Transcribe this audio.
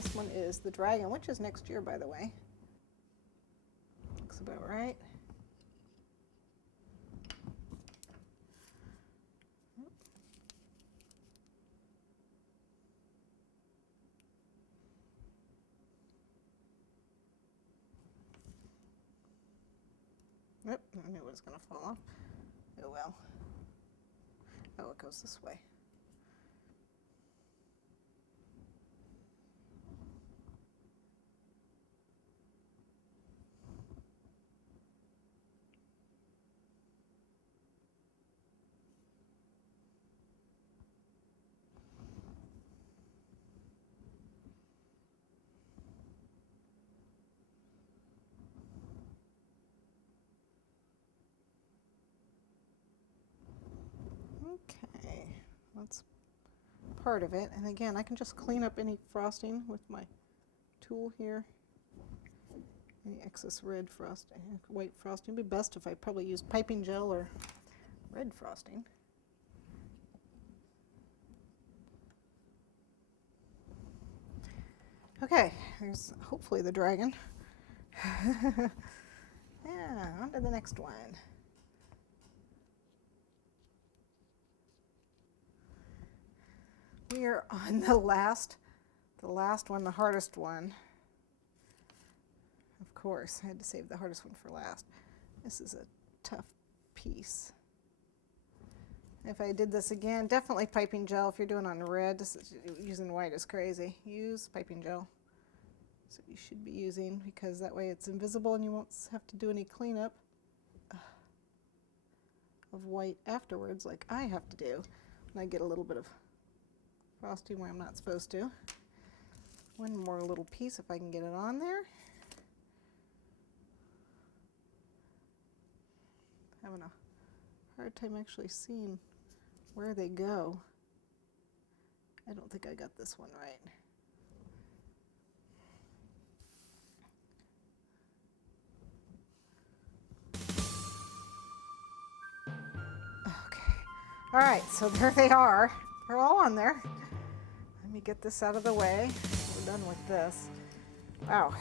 this one is the dragon, which is next year, by the way. Looks about right. Yep, I knew it was going to fall off. Oh well. Oh, it goes this way. Okay, that's part of it. And again, I can just clean up any frosting with my tool here. Any excess red frosting, white frosting. It'd be best if I probably use piping gel or red frosting. Okay, here's hopefully the dragon. Yeah, on to the next one. We are on the last one, the hardest one. Of course, I had to save the hardest one for last. This is a tough piece. If I did this again, definitely piping gel. If you're doing on red, using white is crazy. Use piping gel. So you should be using, because that way it's invisible and you won't have to do any cleanup of white afterwards like I have to do when I get a little bit of frosting where I'm not supposed to. One more little piece if I can get it on there. Having a hard time actually seeing where they go. I don't think I got this one right. Okay. All right, so there they are. They're all on there. Let me get this out of the way. We're done with this. Wow.